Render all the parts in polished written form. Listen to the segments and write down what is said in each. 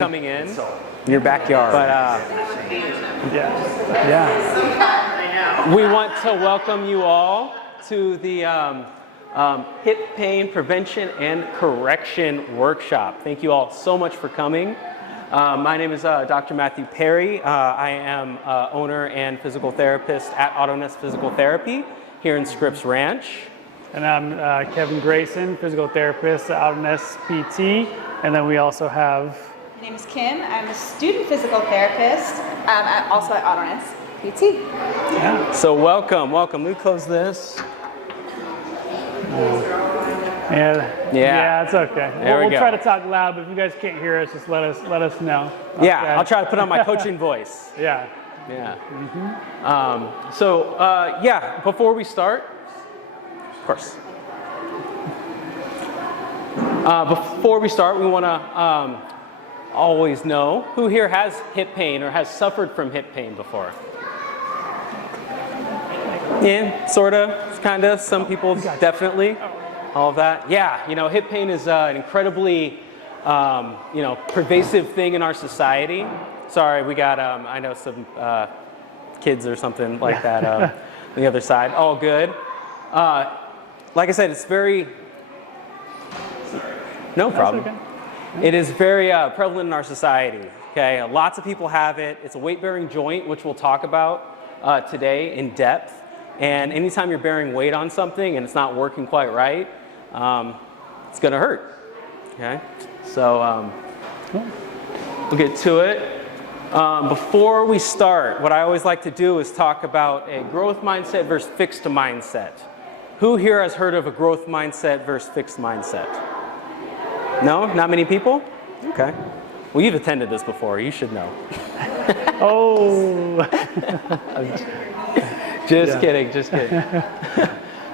coming in your backyard. But we want to welcome you all to the Hip Pain Prevention and Correction Workshop. Thank you all so much for coming. My name is Dr. Matthew Perry. I am owner and physical therapist at Auto-Ness Physical Therapy here in Scripps Ranch. And I'm Kevin Grayson, physical therapist at Auto-Ness PT. And then we also have... My name is Kim. I'm a student physical therapist, also at Auto-Ness PT. Yeah. So welcome. Let me close this. Yeah, it's okay. We'll try to talk loud, but if you guys can't hear us, just let us know. Yeah, okay. I'll try to put on my coaching voice. Yeah. Mm-hmm. Before we start, of course. Before we start, we want to always know who here has hip pain or has suffered from hip pain before. Yeah, sort of, kind of. Some people definitely. All of that. Yeah, hip pain is an incredibly, pervasive thing in our society. Sorry, we got, I know some kids or something like that on the other side. All good. Like I said, it's very, no problem. Okay. It is very prevalent in our society. Okay, lots of people have it. It's a weight-bearing joint, which we'll talk about today in depth. And anytime you're bearing weight on something and it's not working quite right, it's going to hurt. Okay, so we'll get to it. Before we start, what I always like to do is talk about a growth mindset versus fixed mindset. Who here has heard of a growth mindset versus fixed mindset? No? Not many people? Okay. Well, you've attended this before. You should know. Oh. Just kidding.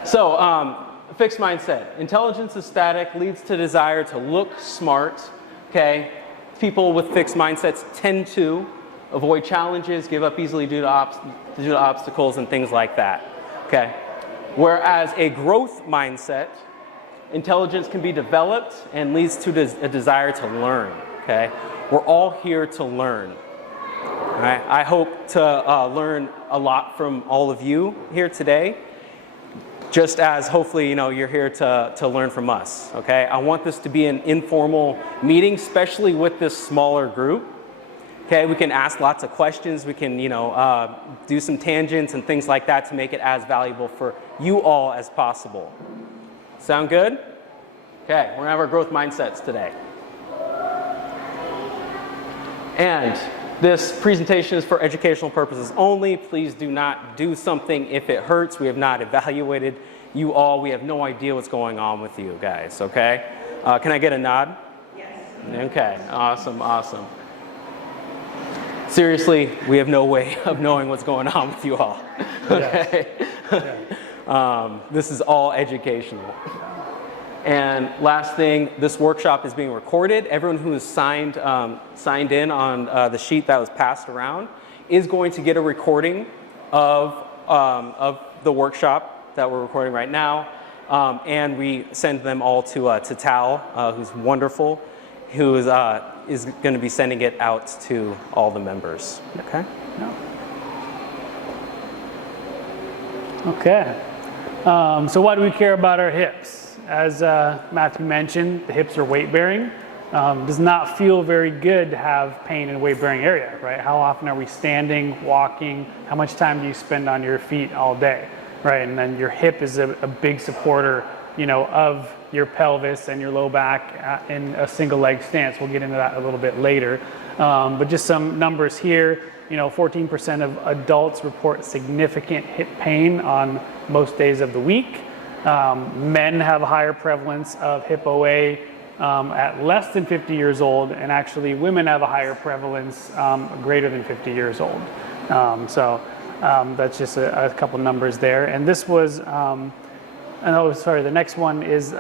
So, fixed mindset. Intelligence is static, leads to desire to look smart. Okay? People with fixed mindsets tend to avoid challenges, give up easily due to obstacles and things like that. Okay? Whereas a growth mindset, intelligence can be developed and leads to a desire to learn. Okay? We're all here to learn. All right? I hope to learn a lot from all of you here today, just as hopefully you're here to learn from us. Okay? I want this to be an informal meeting, especially with this smaller group. Okay? We can ask lots of questions. We can do some tangents and things like that to make it as valuable for you all as possible. Sound good? Okay, we're gonna have our growth mindsets today. And this presentation is for educational purposes only. Please do not do something if it hurts. We have not evaluated you all. We have no idea what's going on with you guys, okay? Can I get a nod? Yes. Okay, awesome. Seriously, we have no way of knowing what's going on with you all, okay? Yeah. This is all educational. And last thing, this workshop is being recorded. Everyone who is signed in on the sheet that was passed around is going to get a recording of the workshop that we're recording right now. And we send them all to Tal, who's wonderful, who is going to be sending it out to all the members. Okay? Okay. So why do we care about our hips? As Matthew mentioned, the hips are weight-bearing. Does not feel very good to have pain in a weight-bearing area, right? How often are we standing, walking? How much time do you spend on your feet all day, right? And then your hip is a big supporter, of your pelvis and your low back in a single leg stance. We'll get into that a little bit later. But just some numbers here. 14% of adults report significant hip pain on most days of the week. Men have a higher prevalence of hip OA at less than 50 years old, and actually women have a higher prevalence greater than 50 years old. That's just a couple numbers there. And this was, the next one is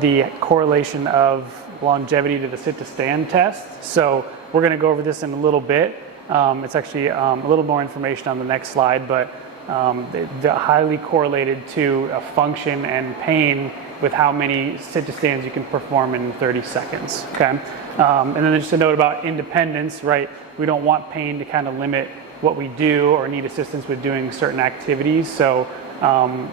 the correlation of longevity to the sit-to-stand test. So we're going to go over this in a little bit. It's actually a little more information on the next slide, but they're highly correlated to function and pain with how many sit to stands you can perform in 30 seconds, okay? And then just a note about independence, right? We don't want pain to kind of limit what we do or need assistance with doing certain activities. So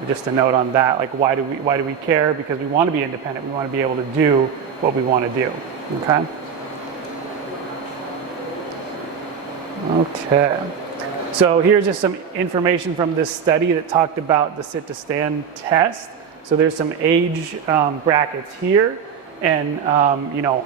just a note on that, like why do we care? Because we want to be independent. We want to be able to do what we want to do, okay? Okay. So here's just some information from this study that talked about the sit to stand test. So there's some age brackets here, and you know,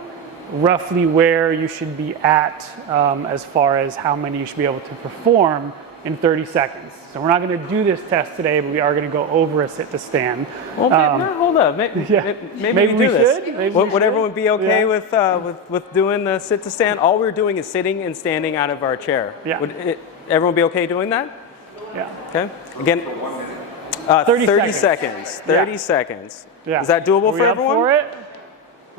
roughly where you should be at as far as how many you should be able to perform in 30 seconds. So we're not going to do this test today, but we are going to go over a sit to stand. Well, no, hold up. Maybe we do this. Would everyone be okay with doing the sit to stand? All we're doing is sitting and standing out of our chair. Yeah. Would everyone be okay doing that? Yeah. Okay. Again, 30 seconds. 30 seconds. Yeah. Is that doable for everyone? For it?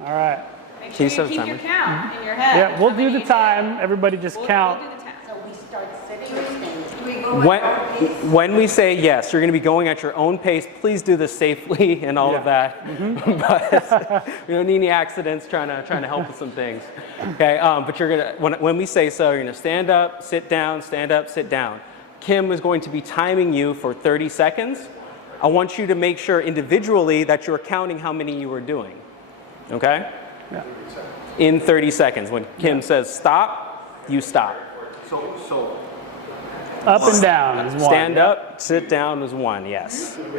All right. Make sure you keep your count in your head. Yeah, we'll do the time. Everybody just count. We'll do the time. So we start sitting or standing? When we say yes, you're going to be going at your own pace. Please do this safely and all of that. But we don't need any accidents trying to help with some things. Okay, but you're gonna when we say so, you're going to stand up, sit down, stand up, sit down. Kim is going to be timing you for 30 seconds. I want you to make sure individually that you're counting how many you are doing. Okay? Yeah. In 30 seconds. When Kim says stop, you stop. So Up and down is one. Stand up, sit down is one, yes. try to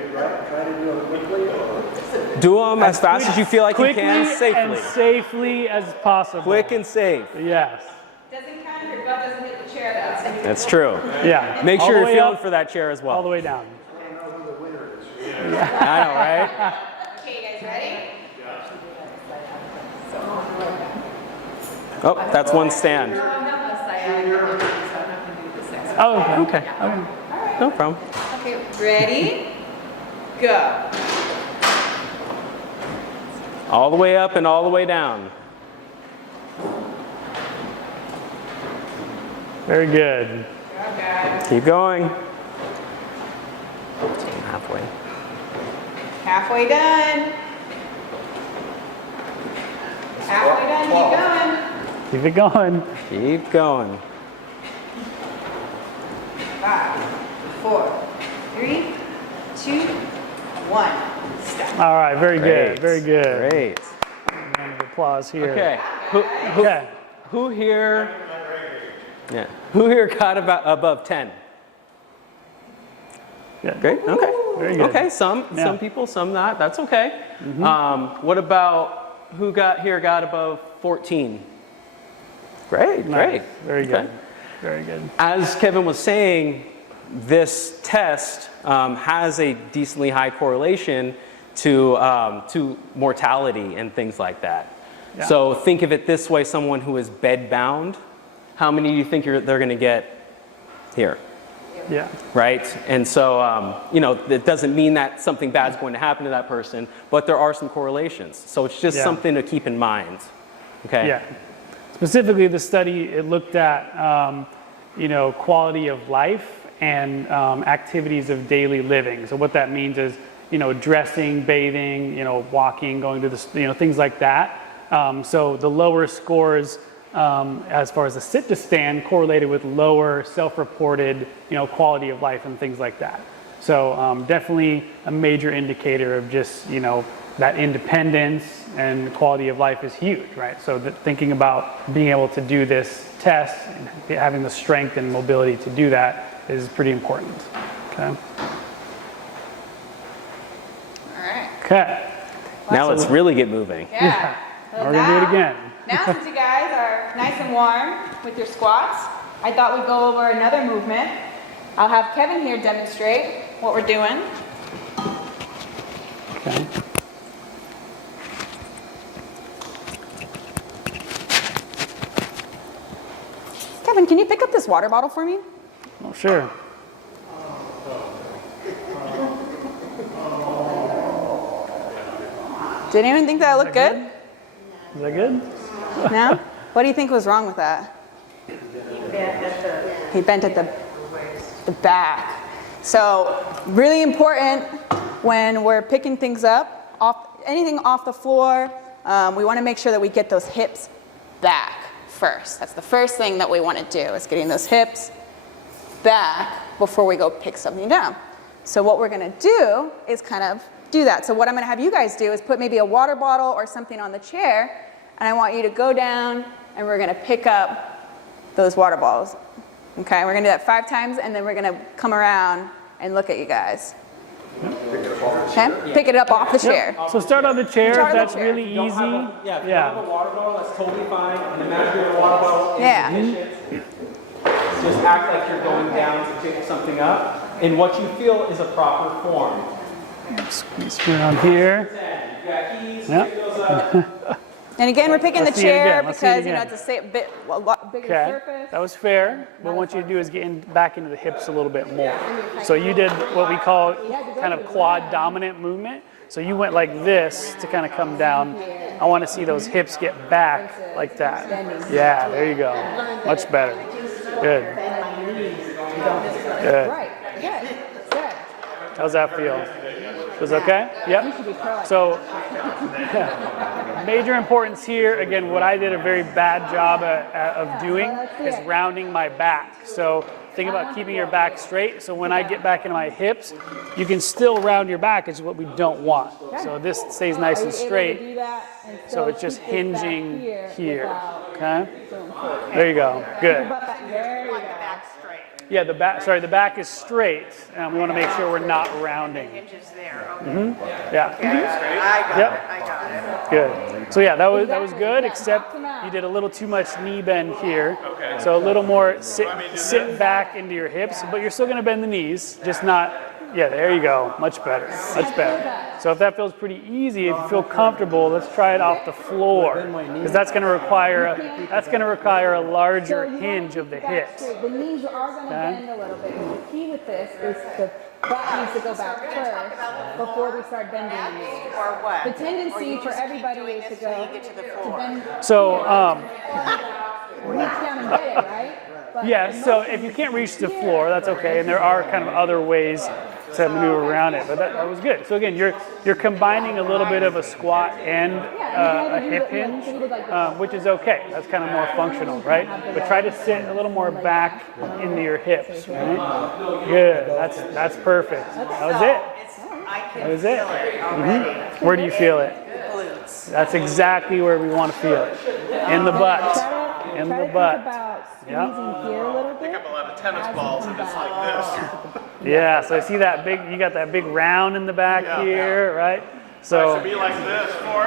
do it quickly or? Do them as fast as you feel like you can, Quickly safely. and safely as possible. Quick and safe. Yes. Doesn't count if your butt doesn't hit the chair though. So you That's true. Yeah. Make All sure the you're way feeling up, for that chair as all the well. way down. I know, right? Okay, you guys ready? Oh, that's one stand. Oh, Okay. No problem. Okay, ready? Go. All the way up and all the way down. very good. Keep going. Halfway. Halfway done. Halfway done, keep going. Keep it going. Keep going. 5, 4, 3, 2, 1. Stop. All right, very good, Great. very good. Great. Round of applause here. Okay. Okay. Who here? Yeah. Who here got above 10? Yeah. Great. Okay. Very good. Okay. Some people, some not. That's okay. What about who got above 14? Great. Nice. Great. Very good. Okay. Very good. As Kevin was saying, this test has a decently high correlation to mortality and things like that. Yeah. So think of it this way: someone who is bed-bound, how many do you think they're going to get here? Yeah. Right? And so, it doesn't mean that something bad is going to happen to that person, but there are some correlations. So it's just something to keep in mind. Okay? Yeah. Specifically, the study, it looked at, quality of life and activities of daily living. So what that means is, dressing, bathing, walking, going to the, things like that. So the lower scores, as far as the sit to stand, correlated with lower self-reported, quality of life and things like that. So definitely a major indicator of just, that independence and quality of life is huge, right? So thinking about being able to do this test and having the strength and mobility to do that is pretty important. Okay. All right. Okay. Now let's really get moving. Yeah. So We're gonna do it again. Now, since you guys are nice and warm with your squats, I thought we'd go over another movement. I'll have Kevin here demonstrate what we're doing. Okay. Kevin, can you pick up this water bottle for me? Oh, sure. Did anyone think that looked good? Is that good? No? What do you think was wrong with that? He bent at the back. So really important when we're picking things up off anything off the floor, we want to make sure that we get those hips back first. That's the first thing that we want to do, is getting those hips back before we go pick something down. So what we're going to do is kind of do that. So what I'm going to have you guys do is put maybe a water bottle or something on the chair, and I want you to go down and we're going to pick up those water bottles. Okay, we're going to do that 5 times, and then we're going to come around and look at you guys. Okay, pick it up off the chair. So start on the chair. Start on the That's chair. really easy. If you don't have a water bottle, that's totally fine. And imagine your water bottle Yeah. is dishes. Just act like you're going down to pick something up, and what you feel is a proper form. Squeeze around here. You got keys, Yep. pick those up. And again, we're picking Let's the see it chair again. Let's see it because, you know, again. it's a lot bigger Okay, surface. that was fair. What I want you to do is get back into the hips a little bit more. So you did what we call kind of quad dominant movement. So you went like this to kind of come down. I want to see those hips get back like that. Yeah, there you go. Much better. Good. Good. Right, good, good. How's that feel? Was okay? Yep. So major importance here, again, what I did a very bad job of doing is rounding my back. So think about keeping your back straight. So when I get back into my hips, you can still round your back, is what we don't want. So this stays nice and straight. So it's just hinging here. Okay? There you go. Good. Yeah, the back is straight, and we want to make sure we're not rounding. Hinges there, okay. Yeah. I got it. Good. So yeah, that was good, except you did a little too much knee bend here. So a little more sit back into your hips, but you're still going to bend the knees, just not. Yeah, there you go. Much better. Much better. So if that feels pretty easy, if you feel comfortable, let's try it off the floor, because that's going to require a larger hinge of the hips. The knees are going to bend a little bit. The key with this is the butt needs to go back first before we start bending the knees. Or what? The tendency for everybody is to go you get to the floor. bend, So reach down and get it, right? But yeah, so if you can't reach the floor, that's okay, and there are kind of other ways to maneuver around it, but that was good. So again, you're combining a little bit of a squat and a hip hinge, which is okay. That's kind of more functional, right? But try to sit a little more back into your hips, right? Good. That's perfect. That was it. That was it. Where do you feel it? Glutes. That's exactly where we want to feel it. In the butt. In the butt. Squeezing here a little bit. A lot of tennis balls and it's like this. Yeah, so I see that you got that big round in the back here, right? So Be like this for.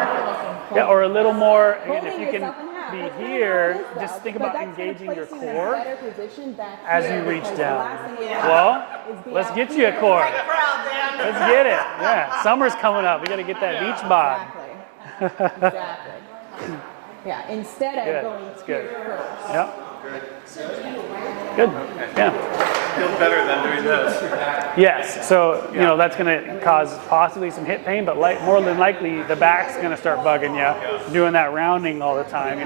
yeah, or a little more, again, if you can be here, just think about engaging your core as you reach down. Well, let's get you a core. Let's get it. Yeah, summer's coming up. We got to get that beach bod. Exactly. Yeah, instead of Good. going That's good. here first. Yep. Good. Yeah. Feels better than doing this. Yes. So that's going to cause possibly some hip pain, but more than likely the back's going to start bugging you, doing that rounding all the time.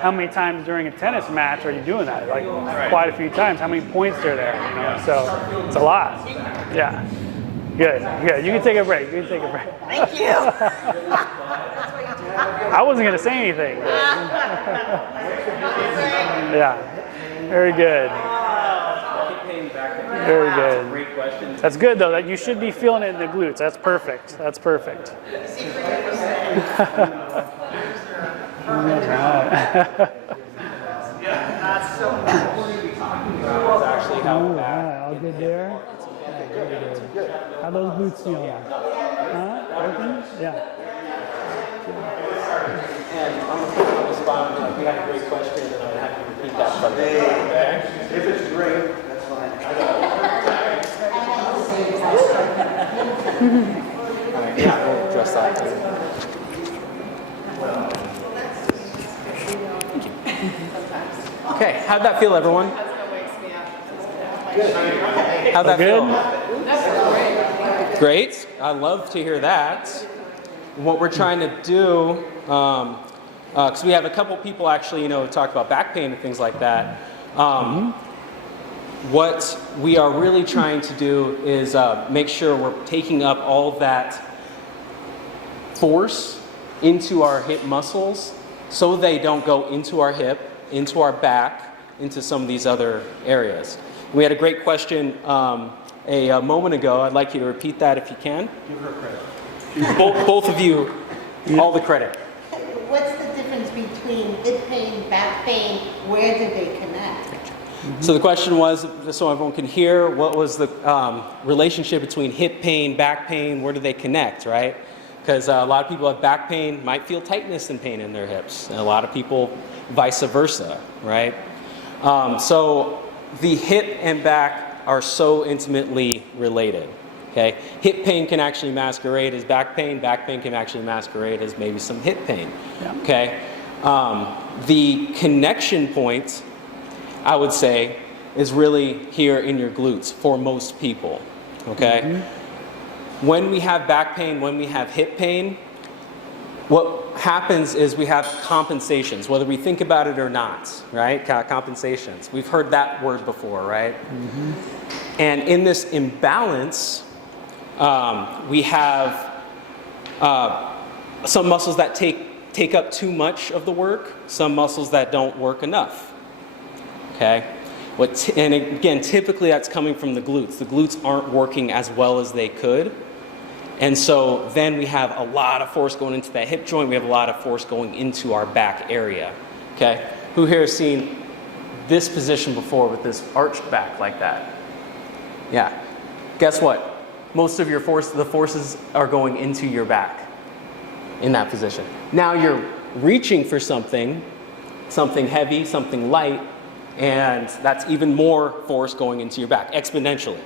How many times during a tennis match are you doing that? Like quite a few times. How many points are there? So it's a lot. Yeah. Good. Good. You can take a break. You can take a break. Thank you. I wasn't going to say anything. But yeah. Very good. Very good. Great question. That's good though. That you should be feeling it in the glutes. That's perfect. That's perfect. All right. All good there. How those glutes feeling? Huh? Open? Yeah. And I'm going to put you on the spot. We had a great question, and I'm going to have you repeat that from me. Okay? If it's great, that's fine. All right, yeah, we'll address that too. Thank you. Okay, how'd that feel, everyone? How'd that feel? Great. I love to hear that. What we're trying to do, because we have a couple people actually, talk about back pain and things like that. What we are really trying to do is make sure we're taking up all that force into our hip muscles so they don't go into our hip, into our back, into some of these other areas. We had a great question a moment ago. I'd like you to repeat that if you can. Give her credit. Both of you, all the credit. What's the difference between hip pain, back pain? Where do they connect? So the question was, so everyone can hear, what was the relationship between hip pain, back pain, where do they connect, right? Because a lot of people have back pain, might feel tightness and pain in their hips, and a lot of people vice versa, right? So the hip and back are so intimately related, okay? Hip pain can actually masquerade as back pain can actually masquerade as maybe some hip pain, okay? The connection point, I would say, is really here in your glutes for most people, okay? When we have back pain, when we have hip pain, what happens is we have compensations, whether we think about it or not, right? Compensations. We've heard that word before, right? And in this imbalance, we have some muscles that take up too much of the work, some muscles that don't work enough, okay? And again, typically that's coming from the glutes. The glutes aren't working as well as they could. And so then we have a lot of force going into that hip joint. We have a lot of force going into our back area, okay? Who here has seen this position before with this arched back like that? Yeah. Guess what? Most of your the forces are going into your back in that position. Now you're reaching for something heavy, something light, and that's even more force going into your back, exponentially,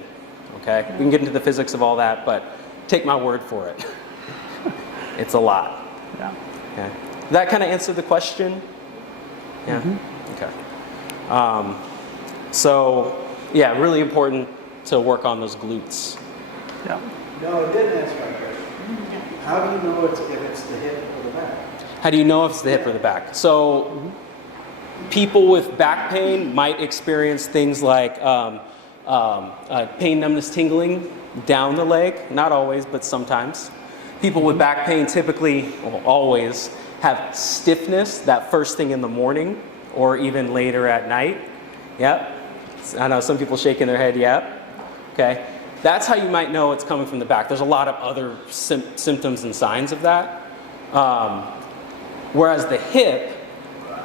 okay? We can get into the physics of all that, but take my word for it. It's a lot. Yeah. Okay. Did that kind of answer the question? Yeah? Okay. So, yeah, really important to work on those glutes. Yeah. No, it didn't answer my question. How do you know if it's the hip or the back? How do you know if it's the hip or the back? So, people with back pain might experience things like pain, numbness, tingling down the leg. Not always, but sometimes. People with back pain typically, well, always, have stiffness that first thing in the morning or even later at night. Yep. I know some people shaking their head, yep. Okay. That's how you might know it's coming from the back. There's a lot of other symptoms and signs of that. Whereas the hip,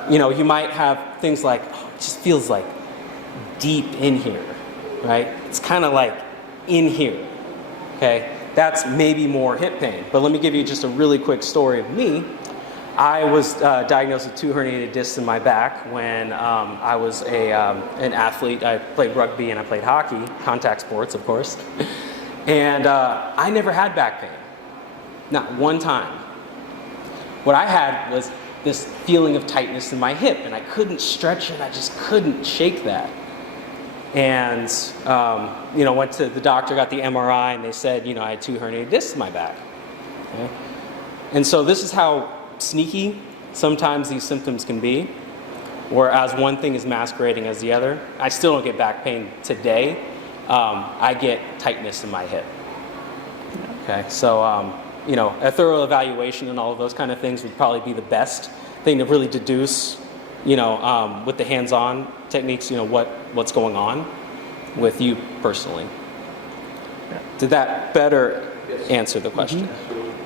you might have things like, oh, it just feels like deep in here, right? It's kind of like in here, okay? That's maybe more hip pain. But let me give you just a really quick story of me. I was diagnosed with 2 herniated discs in my back when I was an athlete. I played rugby and I played hockey, contact sports, of course. And I never had back pain, not one time. What I had was this feeling of tightness in my hip, and I couldn't stretch it. I just couldn't shake that. And went to the doctor, got the MRI, and they said, I had 2 herniated discs in my back. Okay? And so this is how sneaky sometimes these symptoms can be, whereas one thing is masquerading as the other. I still don't get back pain today. I get tightness in my hip. Okay, so a thorough evaluation and all of those kind of things would probably be the best thing to really deduce, with the hands-on techniques, what's going on with you personally. Did that better answer the question?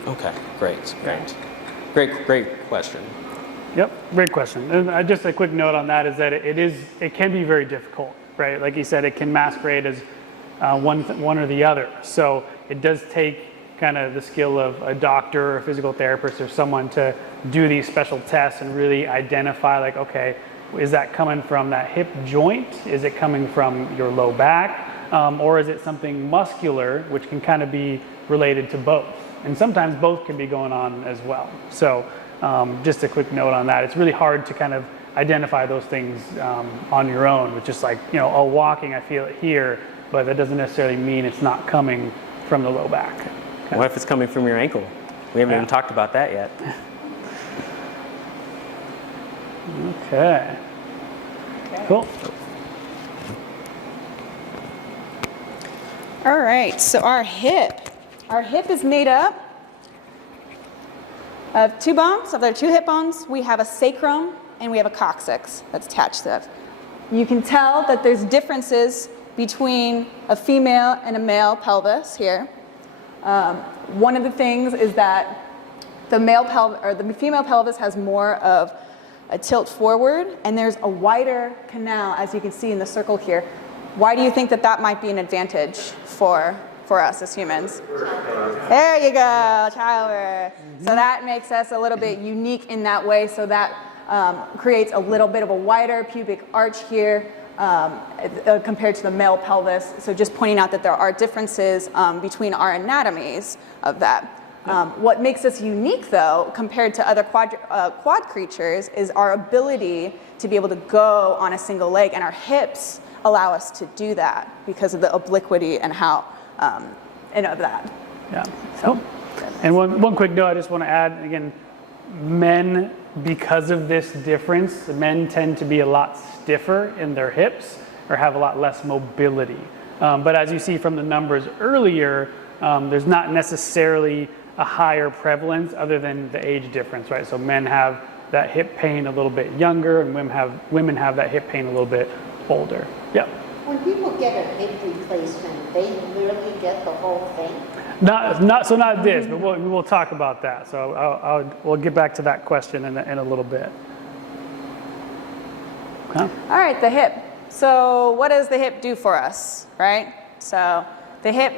Okay, great. Great question. Yep, great question. And just a quick note on that is that it can be very difficult, right? Like you said, it can masquerade as one or the other. So it does take kind of the skill of a doctor or a physical therapist or someone to do these special tests and really identify, like, okay, is that coming from that hip joint? Is it coming from your low back? Or is it something muscular, which can kind of be related to both? And sometimes both can be going on as well. So just a quick note on that. It's really hard to kind of identify those things on your own with just like, walking, I feel it here, but that doesn't necessarily mean it's not coming from the low back. Okay. What if it's coming from your ankle? We haven't even talked about that yet. Okay. Cool. All right, so our hip is made up Two bones, so there are two hip bones. We have a sacrum and we have a coccyx that's attached to it. You can tell that there's differences between a female and a male pelvis here. One of the things is that the female pelvis has more of a tilt forward, and there's a wider canal, as you can see in the circle here. Why do you think that that might be an advantage for us as humans? There you go, childbirth. So that makes us a little bit unique in that way, so that creates a little bit of a wider pubic arch here compared to the male pelvis. So just pointing out that there are differences between our anatomies of that. What makes us unique, though, compared to other quad creatures, is our ability to be able to go on a single leg, and our hips allow us to do that because of the obliquity and how and of that. Yeah. So, and one quick note I just want to add, again, men, because of this difference, men tend to be a lot stiffer in their hips or have a lot less mobility. But as you see from the numbers earlier, there's not necessarily a higher prevalence other than the age difference, right? So men have that hip pain a little bit younger, and women have that hip pain a little bit older. Yeah. When people get a hip replacement, they literally get the whole thing? Not this, but we'll talk about that. So we'll get back to that question in a little bit. Okay. All right, the hip. So what does the hip do for us, right? So the hip,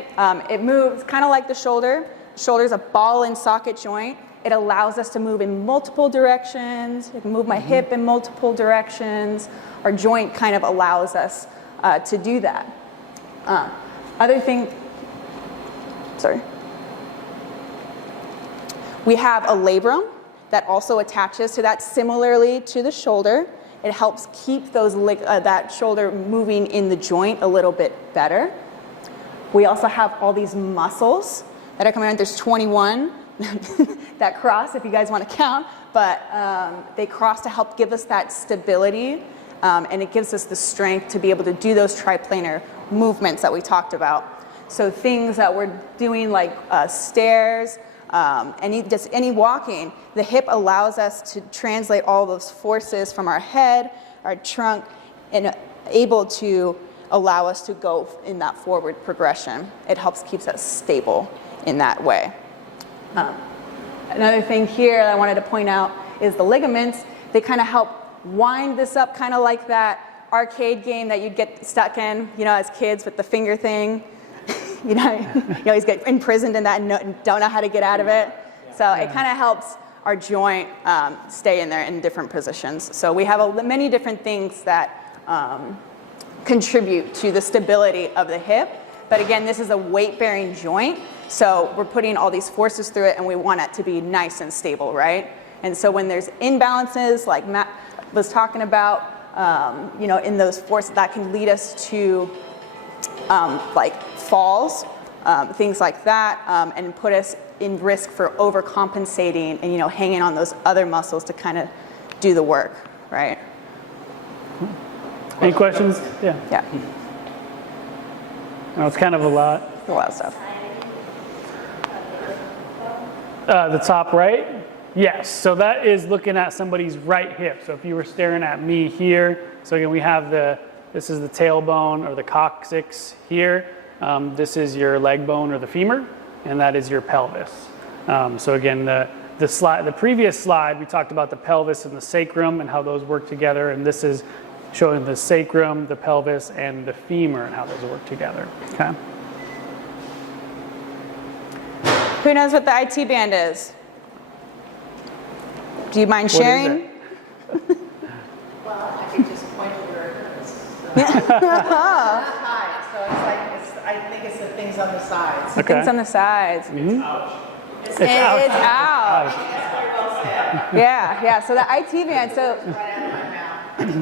it moves kind of like the shoulder. Shoulder is a ball and socket joint. It allows us to move in multiple directions. I can move my hip in multiple directions. Our joint kind of allows us to do that. Other thing, we have a labrum that also attaches to that similarly to the shoulder. It helps keep those that shoulder moving in the joint a little bit better. We also have all these muscles that are coming out. There's 21 that cross, if you guys want to count, but they cross to help give us that stability, and it gives us the strength to be able to do those triplanar movements that we talked about. So things that we're doing like stairs, any walking, the hip allows us to translate all those forces from our head, our trunk, and able to allow us to go in that forward progression. It helps keeps us stable in that way. Another thing here that I wanted to point out is the ligaments. They kind of help wind this up, kind of like that arcade game that you'd get stuck in, as kids with the finger thing. you always get imprisoned in that and don't know how to get out of it. So it kind of helps our joint stay in there in different positions. So we have many different things that contribute to the stability of the hip. But again, this is a weight-bearing joint, so we're putting all these forces through it, and we want it to be nice and stable, right? And so when there's imbalances, like Matt was talking about, in those forces, that can lead us to like falls, things like that, and put us in risk for overcompensating and hanging on those other muscles to kind of do the work, right? Any questions? Yeah. Yeah, No, it's kind of a lot. a lot of stuff. The top right? Yes. So that is looking at somebody's right hip. So if you were staring at me here, so again, we have this is the tailbone or the coccyx here. This is your leg bone or the femur, and that is your pelvis. So again, the previous slide, we talked about the pelvis and the sacrum and how those work together, and this is showing the sacrum, the pelvis, and the femur and how those work together. Okay. Who knows what the IT band is? Do you mind sharing? Well, I could just point to where it hurts. High, so I think it's the things on the sides. Okay. Things on the sides. It's It's out. Yeah. So the IT band.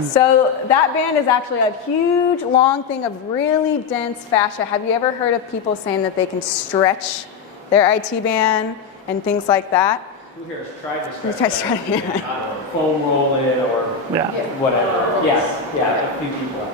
So that band is actually a huge, long thing of really dense fascia. Have you ever heard of people saying that they can stretch their IT band and things like that? Who here has tried to Who's stretch tried to stretch it? foam roll it or Yeah. whatever. Yeah, a few people.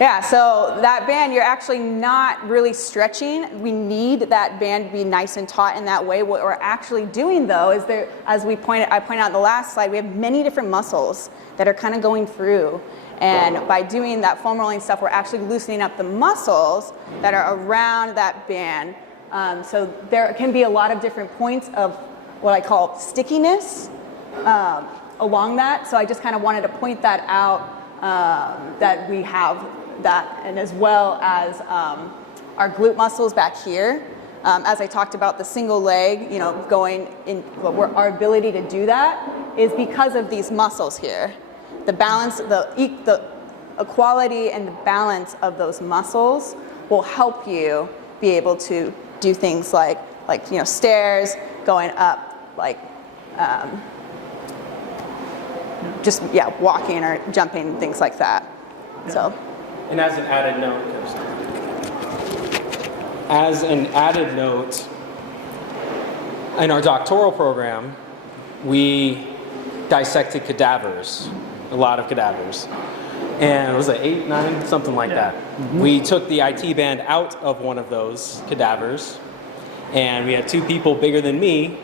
Yeah, so that band, you're actually not really stretching. We need that band to be nice and taut in that way. What we're actually doing though is there, as I pointed out in the last slide, we have many different muscles that are kind of going through. And by doing that foam rolling stuff, we're actually loosening up the muscles that are around that band. So there can be a lot of different points of what I call stickiness along that. So I just kind of wanted to point that out, that we have that, and as well as our glute muscles back here. As I talked about the single leg, going in, our ability to do that is because of these muscles here. The balance, the equality and the balance of those muscles will help you be able to do things like stairs, going up, walking or jumping, things like that. Yeah. So. And as an added note, in our doctoral program, we dissected cadavers, a lot of cadavers. And was it 8, 9, something like that. Mm-hmm. We took the IT band out of one of those cadavers, and we had 2 people bigger than me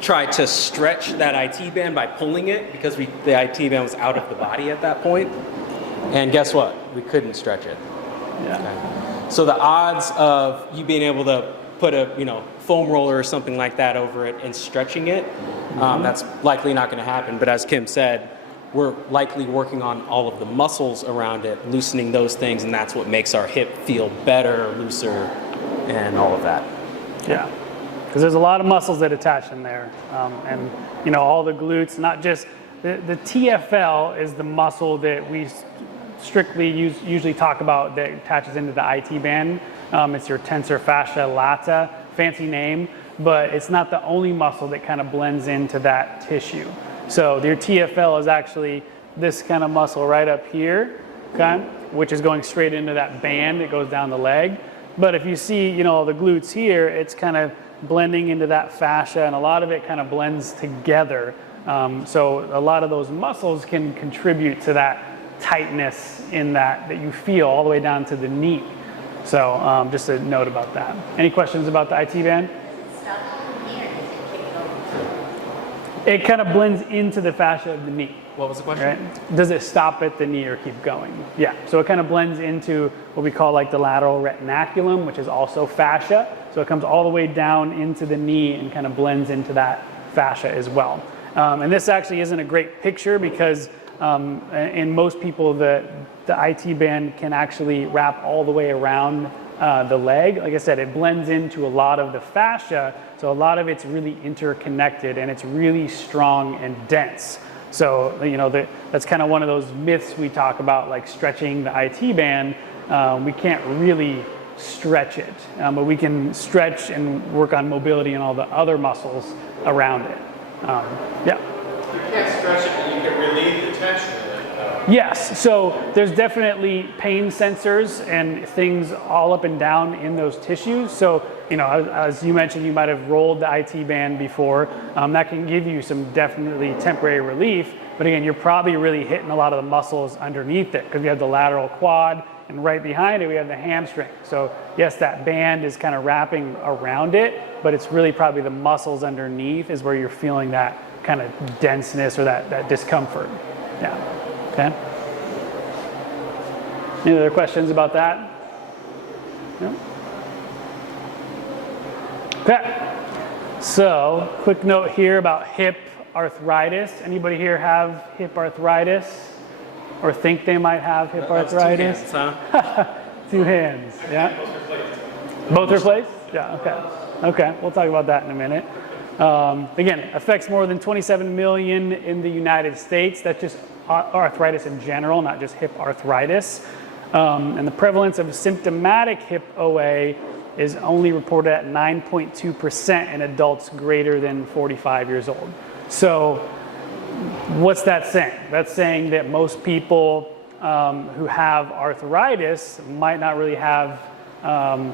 try to stretch that IT band by pulling it, because the IT band was out of the body at that point. And guess what? We couldn't stretch it. Yeah. Okay. So the odds of you being able to put a foam roller or something like that over it and stretching it, that's likely not going to happen. But as Kim said, we're likely working on all of the muscles around it, loosening those things, and that's what makes our hip feel better, looser, and all of that. Yeah, because there's a lot of muscles that attach in there, and all the glutes, not just the TFL is the muscle that we strictly usually talk about that attaches into the IT band. It's your tensor fascia lata, fancy name, but it's not the only muscle that kind of blends into that tissue. So your TFL is actually this kind of muscle right up here, okay, which is going straight into that band that goes down the leg. But if you see, the glutes here, it's kind of blending into that fascia, and a lot of it kind of blends together. So a lot of those muscles can contribute to that tightness in that you feel all the way down to the knee. So just a note about that. Any questions about the IT band? It kind of blends into the fascia of the knee. What was the question? Right? Does it stop at the knee or keep going? Yeah, so it kind of blends into what we call the lateral retinaculum, which is also fascia. So it comes all the way down into the knee and kind of blends into that fascia as well. And this actually isn't a great picture because in most people, the IT band can actually wrap all the way around the leg. Like I said, it blends into a lot of the fascia, so a lot of it's really interconnected and it's really strong and dense. So that's kind of one of those myths we talk about, like stretching the IT band. We can't really stretch it, but we can stretch and work on mobility and all the other muscles around it. Yeah. You can't stretch it, but you can relieve the tension in it. Yes, so there's definitely pain sensors and things all up and down in those tissues. So, as you mentioned, you might have rolled the IT band before. That can give you some definitely temporary relief. But again, you're probably really hitting a lot of the muscles underneath it because we have the lateral quad, and right behind it we have the hamstring. So yes, that band is kind of wrapping around it, but it's really probably the muscles underneath is where you're feeling that kind of denseness or that discomfort. Yeah. Okay. Any other questions about that? No? Okay. So, quick note here about hip arthritis. Anybody here have hip arthritis? Or think they might have hip arthritis? 2 hands, huh? 2 hands, yeah? Both replaced? Yeah, okay. Okay, we'll talk about that in a minute. Again, affects more than 27 million in the United States. That's just arthritis in general, not just hip arthritis. And the prevalence of symptomatic hip OA is only reported at 9.2% in adults greater than 45 years old. So what's that saying? That's saying that most people who have arthritis might not really have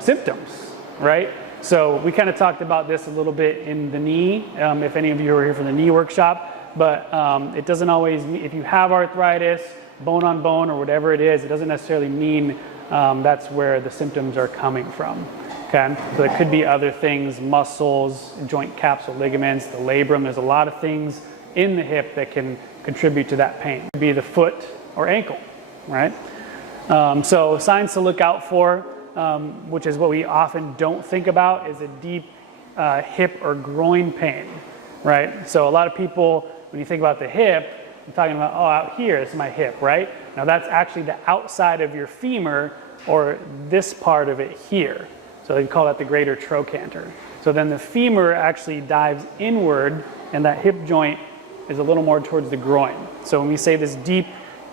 symptoms, right? So we kind of talked about this a little bit in the knee, if any of you are here for the knee workshop, but it doesn't always, if you have arthritis, bone on bone or whatever it is, it doesn't necessarily mean that's where the symptoms are coming from. Okay, so it could be other things, muscles, joint capsule ligaments, the labrum. There's a lot of things in the hip that can contribute to that pain. It could be the foot or ankle, right? So signs to look out for, which is what we often don't think about, is a deep hip or groin pain, right? So a lot of people, when you think about the hip, you're talking about, oh, out here, this is my hip, right? Now that's actually the outside of your femur, or this part of it here. So they call that the greater trochanter. So then the femur actually dives inward, and that hip joint is a little more towards the groin. So when we say this deep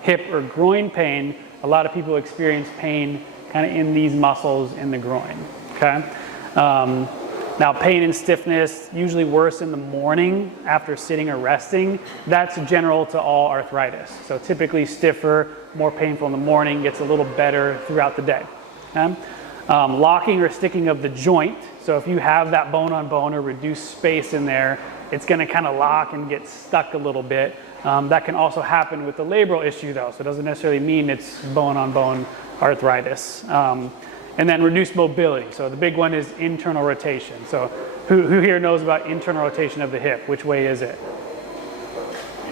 hip or groin pain, a lot of people experience pain kind of in these muscles in the groin, okay? Now pain and stiffness, usually worse in the morning after sitting or resting. That's general to all arthritis. So typically stiffer, more painful in the morning, gets a little better throughout the day. Okay? Locking or sticking of the joint. So if you have that bone on bone or reduced space in there, it's gonna kind of lock and get stuck a little bit. That can also happen with the labral issue though, so it doesn't necessarily mean it's bone on bone arthritis. And then reduced mobility. So the big one is internal rotation. So who here knows about internal rotation of the hip? Which way is it?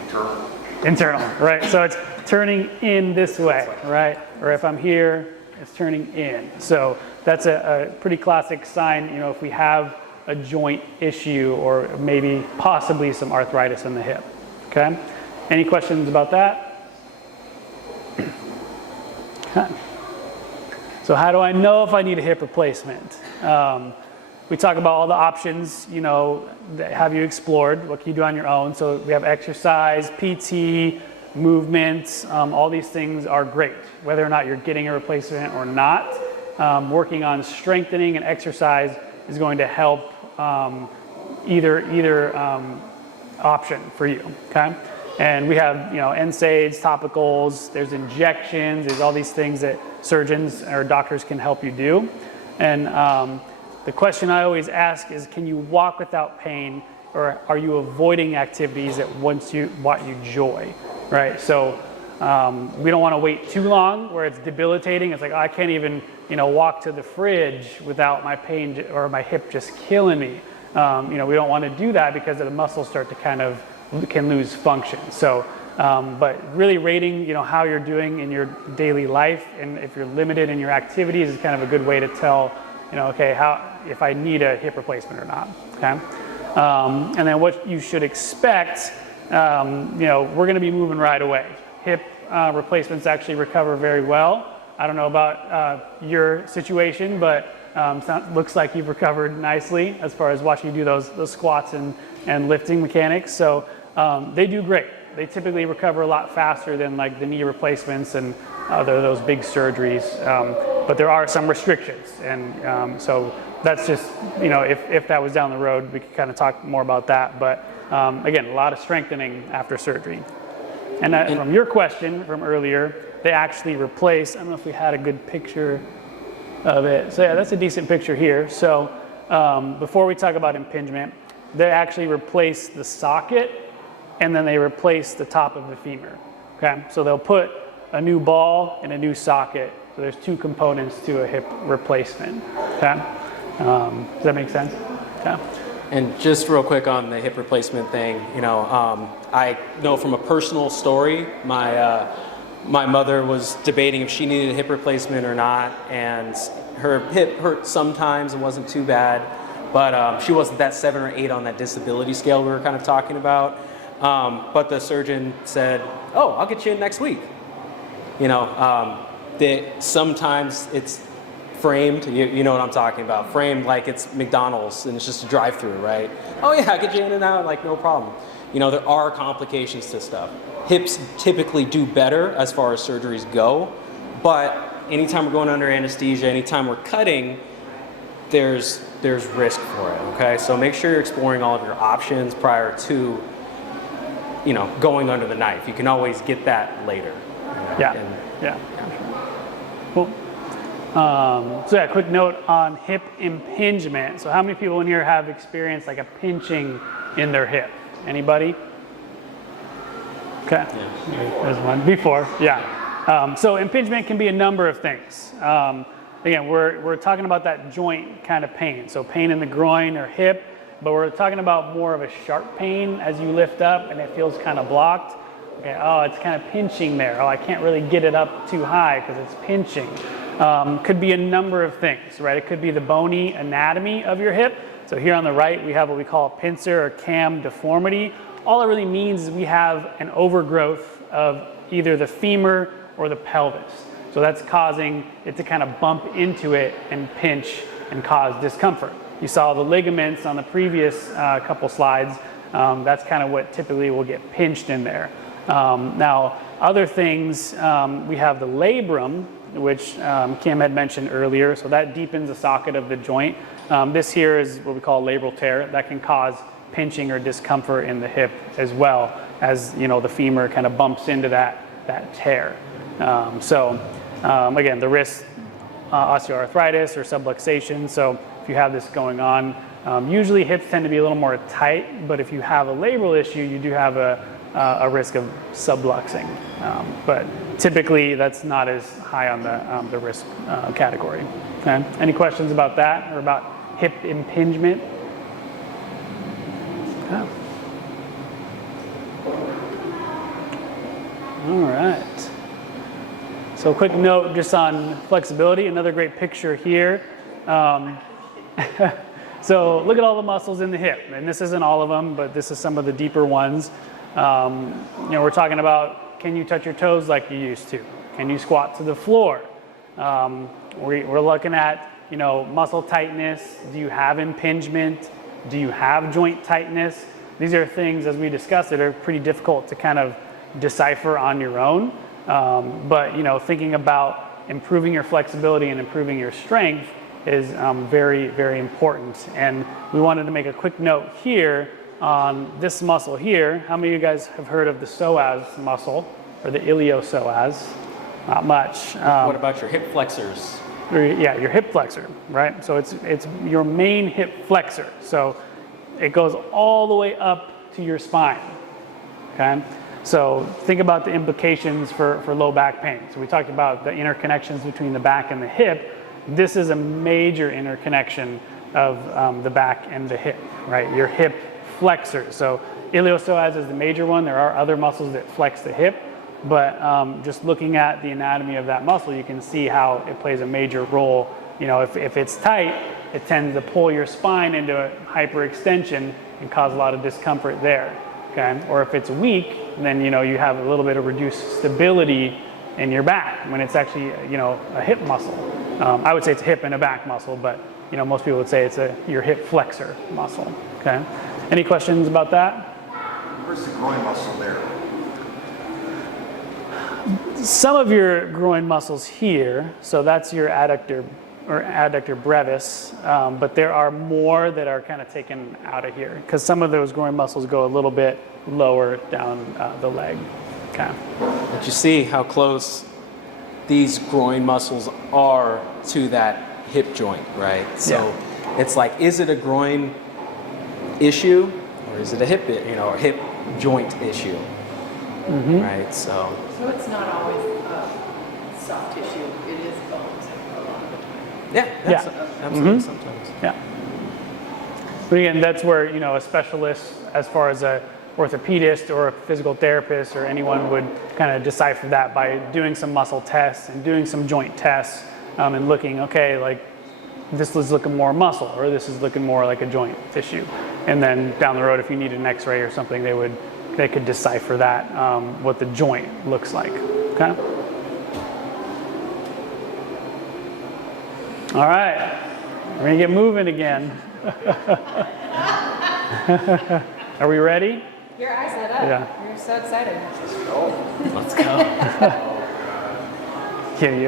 Internal. Internal, right? So it's turning in this way, right? Or if I'm here, it's turning in. So that's a pretty classic sign, you know, if we have a joint issue or maybe possibly some arthritis in the hip, okay? Any questions about that? Okay. So how do I know if I need a hip replacement? We talk about all the options, you know, that have you explored? What can you do on your own? So we have exercise, PT, movement, all these things are great, whether or not you're getting a replacement or not. Working on strengthening and exercise is going to help either option for you, okay? And we have, you know, NSAIDs, topicals, there's injections, there's all these things that surgeons or doctors can help you do. And the question I always ask is, can you walk without pain, or are you avoiding activities that brought you joy, right? So we don't want to wait too long where it's debilitating. It's like, oh, I can't even, you know, walk to the fridge without my pain or my hip just killing me. You know, we don't want to do that because the muscles start to can lose function. So, but really rating, you know, how you're doing in your daily life, and if you're limited in your activities, is kind of a good way to tell, you know, okay, if I need a hip replacement or not, okay? And then what you should expect, you know, we're gonna be moving right away. Hip replacements actually recover very well. I don't know about your situation, but looks like you've recovered nicely as far as watching you do those squats and lifting mechanics. So they do great. They typically recover a lot faster than like the knee replacements and those big surgeries. But there are some restrictions, and so that's just, you know, if that was down the road, we could kind of talk more about that. But again, a lot of strengthening after surgery. And from your question from earlier, they actually replace, I don't know if we had a good picture of it. So yeah, that's a decent picture here. So before we talk about impingement, they actually replace the socket, and then they replace the top of the femur, okay? So they'll put a new ball and a new socket. So there's two components to a hip replacement, okay? Does that make sense? Okay. And just real quick on the hip replacement thing, you know, I know from a personal story, my mother was debating if she needed a hip replacement or not, and her hip hurt sometimes and wasn't too bad, but she wasn't that 7 or 8 on that disability scale we were kind of talking about. But the surgeon said, "Oh, I'll get you in next week." You know, that sometimes it's framed, you know what I'm talking about, framed like it's McDonald's and it's just a drive-through, right? Oh yeah, I'll get you in and out, like no problem. You know, there are complications to stuff. Hips typically do better as far as surgeries go, but anytime we're going under anesthesia, anytime we're cutting, there's risk for it, okay? So make sure you're exploring all of your options prior to, you know, going under the knife. You can always get that later. Yeah. Cool. So yeah, quick note on hip impingement. So how many people in here have experienced like a pinching in their hip? Anybody? Okay. Yeah. There's one. Before, yeah. So impingement can be a number of things. Again, we're talking about that joint kind of pain. So pain in the groin or hip, but we're talking about more of a sharp pain as you lift up and it feels kind of blocked. Okay, oh, it's kind of pinching there. Oh, I can't really get it up too high because it's pinching. Could be a number of things, right? It could be the bony anatomy of your hip. So here on the right, we have what we call a pincer or cam deformity. All it really means is we have an overgrowth of either the femur or the pelvis. So that's causing it to kind of bump into it and pinch and cause discomfort. You saw the ligaments on the previous couple slides. That's kind of what typically will get pinched in there. Now, other things, we have the labrum, which Kim had mentioned earlier. So that deepens the socket of the joint. This here is what we call labral tear. That can cause pinching or discomfort in the hip as well as, you know, the femur kind of bumps into that tear. Again, the risk, osteoarthritis or subluxation. So if you have this going on, usually hips tend to be a little more tight, but if you have a labral issue, you do have a risk of subluxing. But typically that's not as high on the risk category. Okay. Any questions about that or about hip impingement? Okay. All right. So a quick note just on flexibility, another great picture here. So look at all the muscles in the hip, and this isn't all of them, but this is some of the deeper ones. We're talking about, can you touch your toes like you used to? Can you squat to the floor? We're looking at, muscle tightness. Do you have impingement? Do you have joint tightness? These are things, as we discussed, that are pretty difficult to kind of decipher on your own. But thinking about improving your flexibility and improving your strength is very, very important. And we wanted to make a quick note here on this muscle here. How many of you guys have heard of the psoas muscle or the iliopsoas? Not much. What about your hip flexors? Yeah, your hip flexor, right? So it's your main hip flexor. So it goes all the way up to your spine. Okay. So think about the implications for low back pain. So we talked about the interconnections between the back and the hip. This is a major interconnection of the back and the hip, right? Your hip flexor. So iliopsoas is the major one. There are other muscles that flex the hip, but just looking at the anatomy of that muscle, you can see how it plays a major role. If it's tight, it tends to pull your spine into a hyperextension and cause a lot of discomfort there. Okay? Or if it's weak, then you have a little bit of reduced stability in your back when it's actually a hip muscle. I would say it's a hip and a back muscle, but most people would say it's your hip flexor muscle. Okay. Any questions about that? Where's the groin muscle there? Some of your groin muscles here, so that's your adductor or adductor brevis, but there are more that are kind of taken out of here because some of those groin muscles go a little bit lower down the leg. Okay. But you see how close these groin muscles are to that hip joint, right? So it's like, is it a groin issue or is it a hip, a hip joint issue, right? So it's not always soft tissue, it is bones a lot of the time. absolutely sometimes. Yeah. But again, that's where, a specialist, as far as a orthopedist or a physical therapist or anyone would kind of decipher that by doing some muscle tests and doing some joint tests and looking, okay, like this is looking more muscle or this is looking more like a joint tissue. And then down the road, if you need an x-ray or something, they could decipher that, what the joint looks like, okay? All right, we're gonna get moving again. Are we ready? Your eyes lit up. Yeah. You're so excited. Let's go.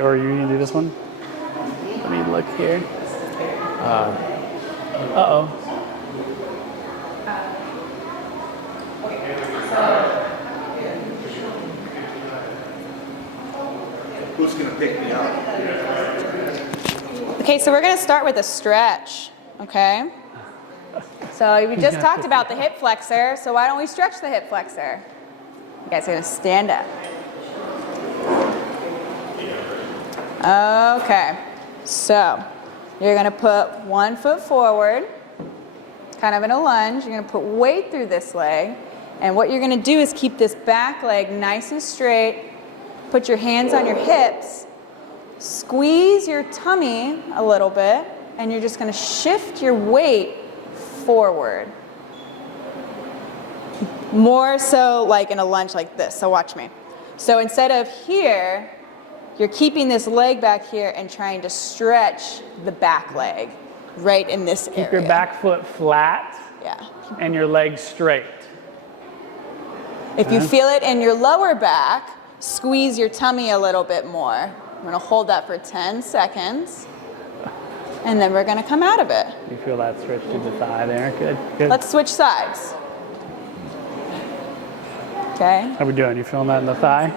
Or you can do this one? Let me look here. Uh-oh. Who's going to pick me up? Okay, so we're going to start with a stretch, okay? So we just talked about the hip flexor, so why don't we stretch the hip flexor? You guys are going to stand up. Okay, so you're gonna put 1 foot forward, kind of in a lunge. You're gonna put weight through this leg, and what you're gonna do is keep this back leg nice and straight. Put your hands on your hips, squeeze your tummy a little bit, and you're just gonna shift your weight forward. More so like in a lunge like this, so watch me. So instead of here, you're keeping this leg back here and trying to stretch the back leg right in this area. Keep your back foot flat Yeah. and your legs straight. If you feel it in your lower back, squeeze your tummy a little bit more. I'm gonna hold that for 10 seconds, and then we're gonna come out of it. You feel that stretch through the thigh there? Good, good. Let's switch sides. Okay. How we doing? You feeling that in the thigh?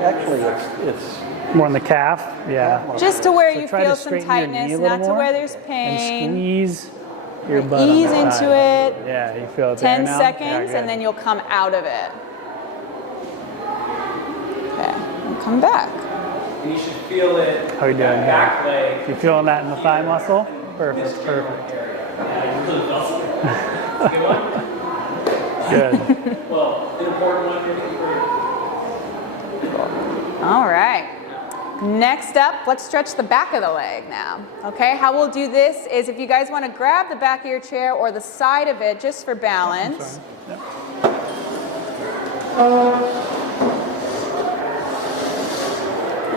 Actually, it's More in the calf? Yeah. Just to where So you try feel to some straighten your knee tightness, a little not to more where there's and pain. squeeze your butt on Ease the into thigh. it. Yeah, you feel it there 10 now? seconds, Yeah, and then you'll come out of it. Okay, and come back. And you should feel it. How you doing? that back leg. You feeling that in the thigh muscle? Perfect, perfect. Good one. Good. Well, an important one. All right. Next up, let's stretch the back of the leg now. Okay, how we'll do this is if you guys want to grab the back of your chair or the side of it just for balance.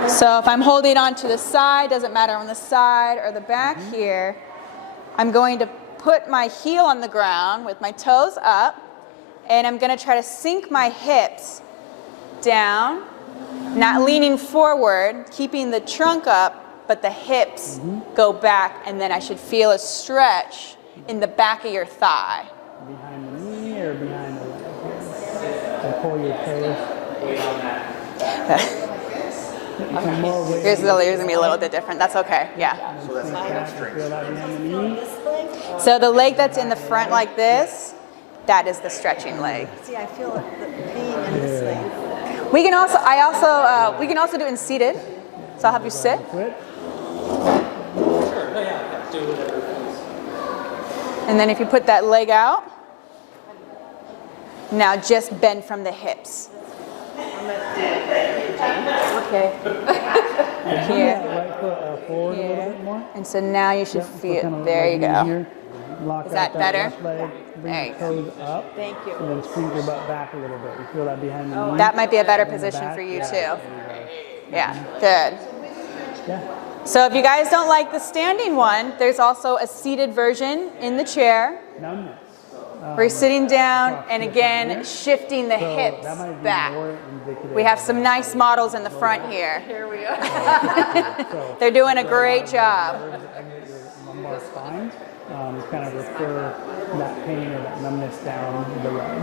So if I'm holding on to the side, doesn't matter on the side or the back here, I'm going to put my heel on the ground with my toes up, and I'm going to try to sink my hips down, not leaning forward, keeping the trunk up, but the hips go back, and then I should feel a stretch in the back of your thigh. Behind the knee or behind the leg here? And pull your toes. Some more weight. Yours is going to be a little bit different. That's okay. Yeah. Feel that behind the knee. So the leg that's in the front like this, that is the stretching leg. See, I feel the pain in this leg. We can also do it in seated. So I'll have you sit. Quit. And then if you put that leg out, now just bend from the hips. Okay. Here. Right foot forward a little Here. bit more. And so now you should feel, there you go. Lock Is out that better? left leg, bring There your you go. toes up. Thank you. And then swing your butt back a little bit. You feel that behind the knee? That might be a better in the position back? for you Yeah, too. there Yeah, good. you go. Yeah. So if you guys don't like the standing one, there's also a seated version in the chair. Numbness. We're sitting down and again shifting the So hips that might be back. more indicative We have of some nice models in the front here. Here we are. So They're doing a great job. where to exit your lumbar spine, kind of refer that pain or that numbness down the leg.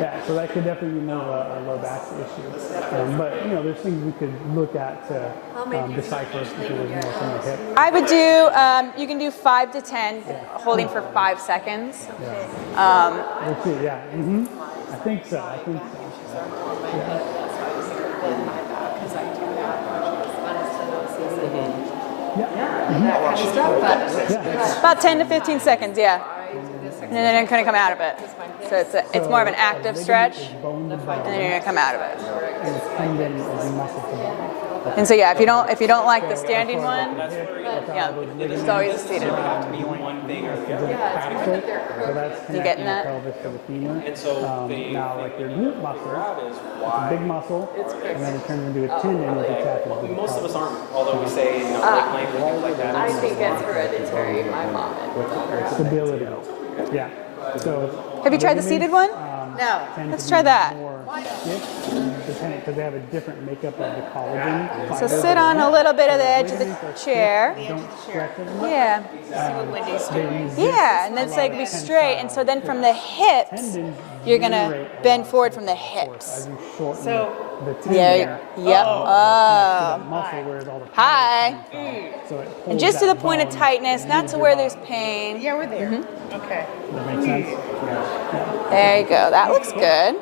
Yeah, so that could definitely be more of a low back issue. But there's things we could look at to decipher if it was more from the hip. I would do, you can do 5 to 10, holding for 5 seconds. We'll see. Yeah. I think so. About 10 to 15 seconds, yeah. And then you're going to come out of it. So it's more of an active stretch, and then you're going to come out of it. And it's tendon as a muscle to bone. And so yeah, if you don't like the standing one, yeah, there's always a seated one. have to be one thing or the other. Capsule, so that's You getting connecting the that? pelvis to the femur. And so Now, like your glute muscle, is it's a why big muscle, and then it turns into a tendon which attaches to the most of us pelvis. aren't, although we say, leg length and things like that. I think it's hereditary. My mom. Stability. Yeah. So Have you tried the seated one? No. tend Let's to try be that. more stiff, depending because they have a different makeup of the collagen. So fibers. sit on a little bit of the edge of the chair. Don't stretch as much. Yeah. Yeah, and then it's like be straight. And so then from the hips, Tendons you're gonna generate bend forward from the as hips. you shorten the tendon. Yeah. Yep. Oh. That muscle where all the power Hi. comes from. So it And holds just to that the point of bone tightness, and not moves to your where body. there's pain. Yeah, we're there. Okay. Does that make sense? Yeah. There you go. That looks good.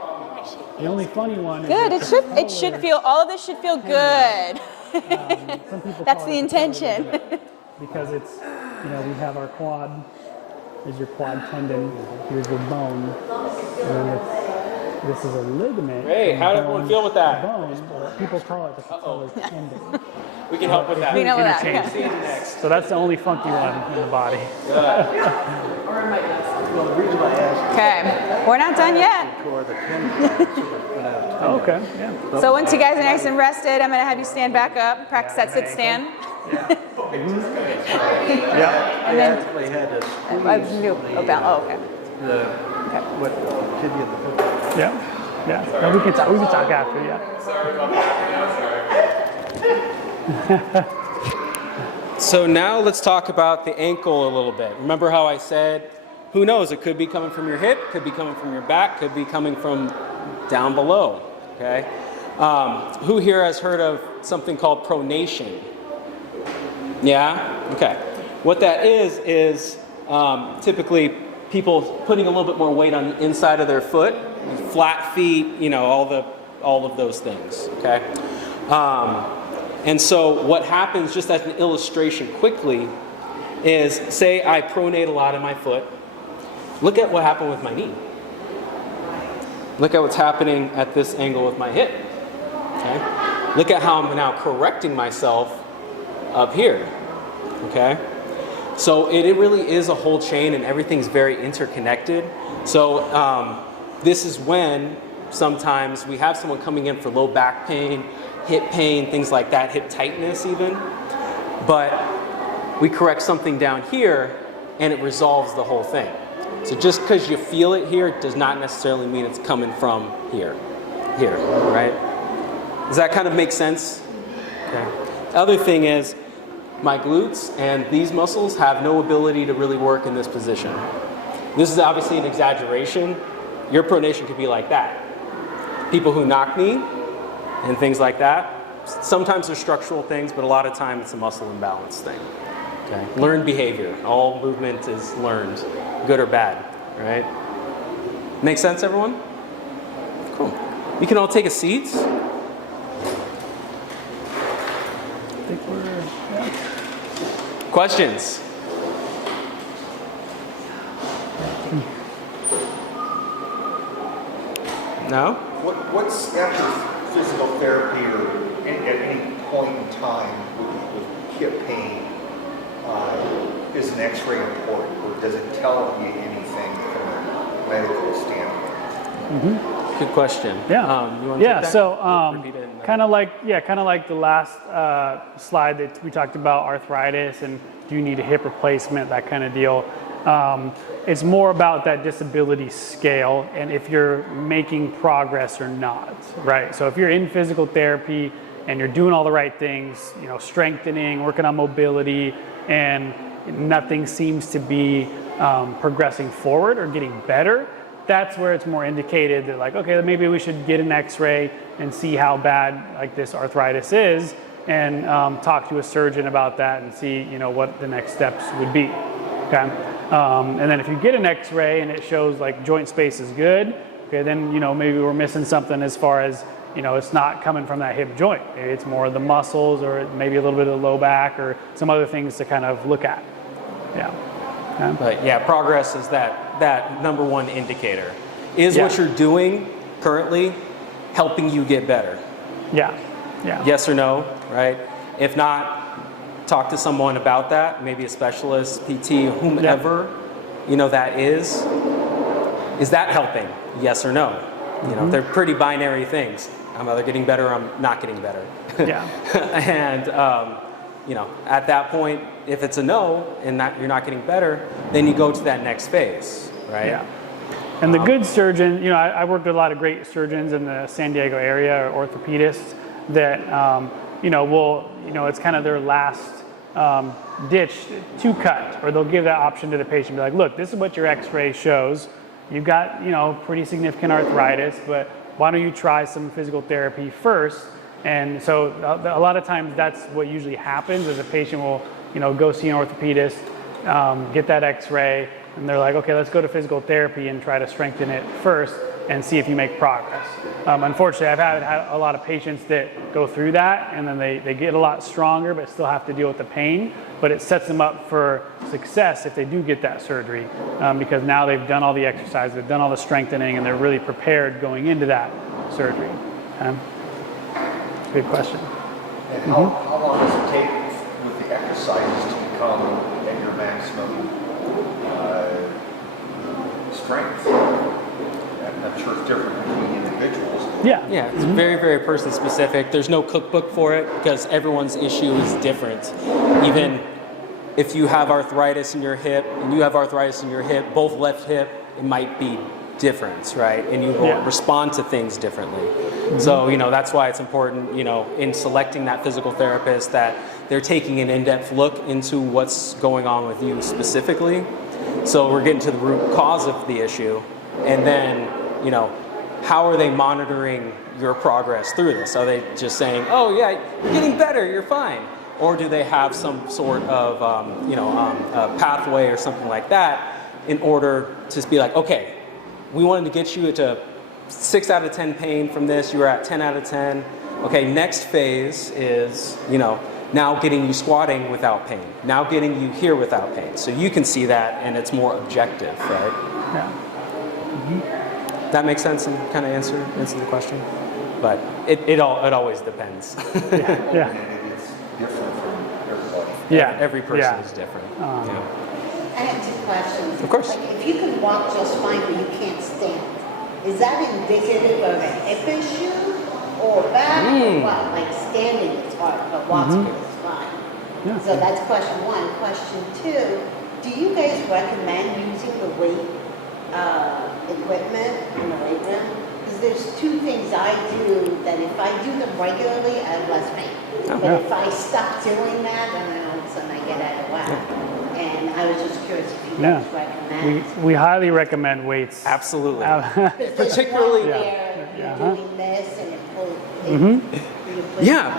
The only funny one is Good. that It should feel. All of this should feel good. some people That's call the it intention. patella because it's, we have our quad. Here's your quad tendon. Here's your bone. And then this is a ligament. Great. How'd everyone feel with that? Bone. People call it the patellar tendon. We can help with that. We know that. Interchange. Okay. So that's the only funky one in the body. Well, the reason I asked Okay. We're not done yet. is toward the tendon. Okay. Yeah. So once you guys are nice and rested, I'm going to have you stand back up. Practice that sit stand. Yeah. I actually had to squeeze Oh, okay. the what tibia of the foot. Yeah. Yeah. No, we can talk. We can talk after. Yeah. So now let's talk about the ankle a little bit. Remember how I said, who knows? It could be coming from your hip, could be coming from your back, could be coming from down below. Okay. Who here has heard of something called pronation? Yeah? Okay. What that is typically people putting a little bit more weight on the inside of their foot, flat feet, all of those things. Okay. And so what happens, just as an illustration quickly, is say I pronate a lot in my foot. Look at what happened with my knee. Look at what's happening at this angle with my hip. Okay? Look at how I'm now correcting myself up here. Okay? So it really is a whole chain and everything's very interconnected. So this is when sometimes we have someone coming in for low back pain, hip pain, things like that, hip tightness even. But we correct something down here and it resolves the whole thing. So just because you feel it here does not necessarily mean it's coming from here, right? Does that kind of make sense? Okay. The other thing is my glutes and these muscles have no ability to really work in this position. This is obviously an exaggeration. Your pronation could be like that. People who knock knee and things like that, sometimes they're structural things, but a lot of time it's a muscle imbalance thing. Okay. Learned behavior. All movement is learned, good or bad, right? Make sense, everyone? Cool. You can all take a seat. Questions? No? What's after physical therapy or at any point in time with hip pain, is an x-ray important or does it tell you anything from a medical standpoint? Good question. Yeah. You want to take that? So Repeat it and then- kind of like the last slide that we talked about arthritis and do you need a hip replacement, that kind of deal. It's more about that disability scale and if you're making progress or not, right? So if you're in physical therapy and you're doing all the right things, strengthening, working on mobility, and nothing seems to be progressing forward or getting better, that's where it's more indicated that like, okay, maybe we should get an x-ray and see how bad like this arthritis is and talk to a surgeon about that and see, what the next steps would be, okay? And then if you get an x-ray and it shows like joint space is good, okay, then, maybe we're missing something as far as, it's not coming from that hip joint. Maybe it's more of the muscles or maybe a little bit of the low back or some other things to kind of look at, yeah. Okay. But yeah, progress is that number one indicator. Is Yeah. what you're doing currently helping you get better? Yeah. Yes or no, right? If not, talk to someone about that, maybe a specialist, PT, whomever, that is. Is that helping? Yes or no? They're pretty binary things. I'm either getting better or I'm not getting better. Yeah. And, at that point, if it's a no and you're not getting better, then you go to that next phase, right? Yeah. And the good surgeon, I worked with a lot of great surgeons in the San Diego area, or orthopedists, that, it's kind of their last ditch to cut, or they'll give that option to the patient, be like, look, this is what your x-ray shows. You've got, pretty significant arthritis, but why don't you try some physical therapy first? And so a lot of times that's what usually happens is a patient will, go see an orthopedist, get that x-ray, and they're like, okay, let's go to physical therapy and try to strengthen it first. and see if you make progress. Unfortunately, I've had a lot of patients that go through that and then they get a lot stronger but still have to deal with the pain, but it sets them up for success if they do get that surgery, because now they've done all the exercise, they've done all the strengthening, and they're really prepared going into that surgery. That's a good question. And how long does it take with the exercises to become at your maximum strength? I'm sure it's different between individuals. Yeah. Yeah, it's very, very person specific. There's no cookbook for it because everyone's issue is different. Even if you have arthritis in your hip and you have arthritis in your hip, both left hip, it might be different, right? And you will respond to things differently. So, that's why it's important, in selecting that physical therapist, that they're taking an in-depth look into what's going on with you specifically. So we're getting to the root cause of the issue. And then, how are they monitoring your progress through this? Are they just saying, oh yeah, you're getting better, you're fine? Or do they have some sort of, pathway or something like that in order to just be like, okay, we wanted to get you to 6 out of 10 pain from this, you were at 10 out of 10. Okay, next phase is, now getting you squatting without pain. Now getting you here without pain. So you can see that and it's more objective, right? Yeah. That makes sense and kind of answer the question? But it always depends. Yeah. And it's different from everybody. Yeah. Every person Yeah. is different. I have two questions. Of course. Like, if you can walk just fine, but you can't stand, is that indicative of a hip issue or back or what? Like, standing is hard, but walking is fine. Yeah. So that's question one. Question two, do you guys recommend using the weight equipment in the weight room? Because there's two things I do that if I do them regularly, I have less pain. But if I stop doing that, then all of a sudden I get out of whack. And I was just curious if you guys recommend. We highly recommend weights. Absolutely. There's particularly- one where you're doing this and it pulls, Yeah,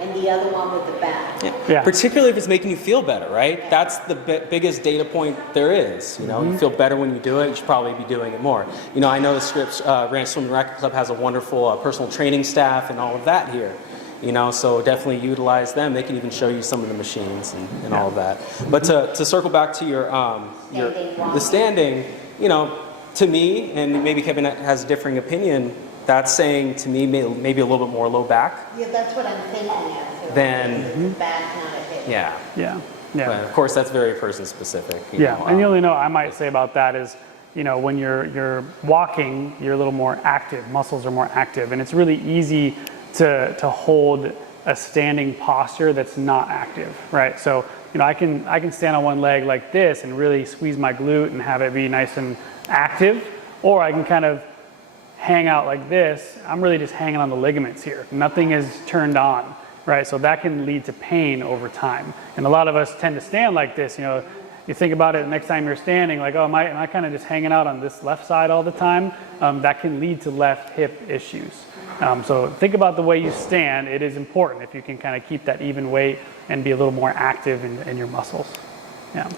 and the other one with the back. Yeah. Particularly if it's making you feel better, right? That's the biggest data point there is. You feel better when you do it. You should probably be doing it more. I know the Scripps Ranch Swimming Racket Club has a wonderful personal training staff and all of that here. So definitely utilize them. They can even show you some of the machines and all of that. But to circle back to the standing, to me, and maybe Kevin has a differing opinion, that's saying to me maybe a little bit more low back. Yeah, that's what I'm thinking of. So Then, back, not a hip. yeah. Yeah. But of course, that's very person specific. And the only note I might say about that is, when you're walking, you're a little more active. Muscles are more active, and it's really easy to hold a standing posture that's not active, right? So, I can stand on one leg like this and really squeeze my glute and have it be nice and active, or I can kind of hang out like this. I'm really just hanging on the ligaments here. Nothing is turned on, right? So that can lead to pain over time. And a lot of us tend to stand like this. You think about it, next time you're standing, like, oh, am I kind of just hanging out on this left side all the time? That can lead to left hip issues. So think about the way you stand. It is important if you can kind of keep that even weight and be a little more active in your muscles. Yeah.